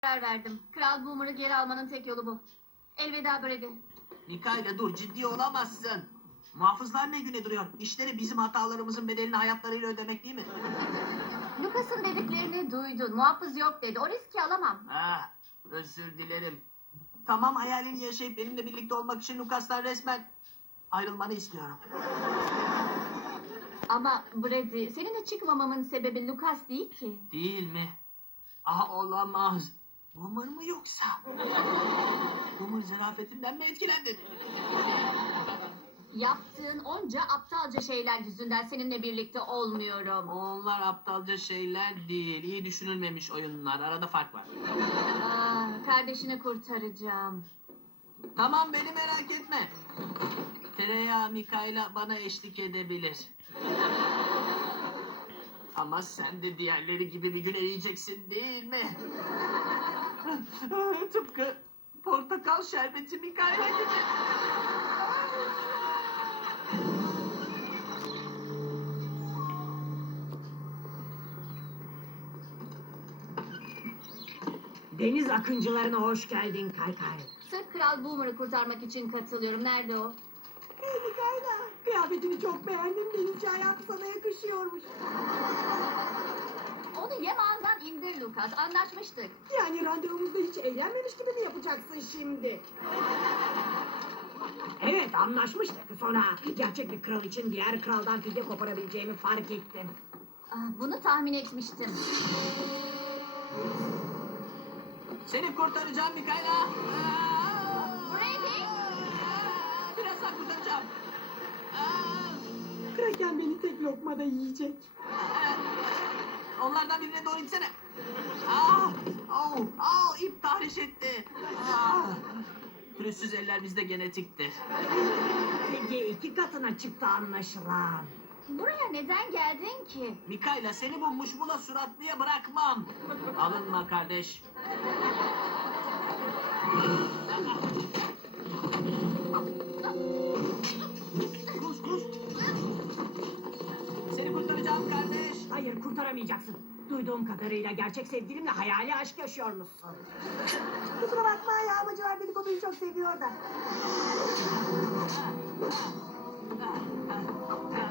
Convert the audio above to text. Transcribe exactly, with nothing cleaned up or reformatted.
karar verdim. Kral Boomer'ı geri almanın tek yolu bu. Elveda Brady. Mikaela dur, ciddi olamazsın. Muhafızlar ne güne duruyor? İşleri bizim hatalarımızın bedelini hayatlarıyla ödemek değil mi? Lucas'ın dediklerini duydun. Muhafız yok dedi. O riski alamam. Ah, özür dilerim. Tamam, hayalini yaşayıp benimle birlikte olmak için Lucas'tan resmen ayrılmanı istiyorum. Ama Brady, seninle çıkmamamın sebebi Lucas değil ki. Değil mi? Ah, olamaz. Boomer mı yoksa? Boomer zarafetinden mi etkilendin? Yaptığın onca aptalca şeyler yüzünden seninle birlikte olmuyorum. Onlar aptalca şeyler değil. İyi düşünülmemiş oyunlar. Arada fark var. Aa, kardeşini kurtaracağım. Tamam, beni merak etme. Tereyağı Mikaela bana eşlik edebilir. Ama sen de diğerleri gibi bir gün eriyeceksin değil mi? Tıpkı portakal şerbeti Mikaela gibi. Deniz akıncılarına hoş geldin Kaykay. Sırf Kral Boomer'ı kurtarmak için katılıyorum. Nerede o? Hey Mikaela, kıyafetini çok beğendim. Denizci hayatı sana yakışıyormuş. Onu yemağından indir Lucas. Anlaşmıştık. Yani randevumuzda hiç eğlenmemiş gibi mi yapacaksın şimdi? Evet, anlaşmıştık. Sonra gerçek bir kral için diğer kraldan fide koparabileceğimi fark ettim. Ah, bunu tahmin etmiştim. Seni kurtaracağım Mikaela. Aa! Brady! Aa! Birazdan kurtaracağım. Aa! Kraken beni tek lokmada yiyecek. Aa! Onlardan birine doğru gitsene. Aa! Au! Au! İp tahriş etti. Aa! Pürüzsüz eller bizde genetiktir. Fide iki katına çıktı anlaşılan. Buraya neden geldin ki? Mikaela, seni bu muşmula suratlıya bırakmam. Alınma kardeş. Koş koş. Seni kurtaracağım kardeş. Hayır, kurtaramayacaksın. Duyduğum kadarıyla gerçek sevgilimle hayali aşk yaşıyormuşsun. Kusura bakma, yağmacılar dedikoduyu çok seviyor da.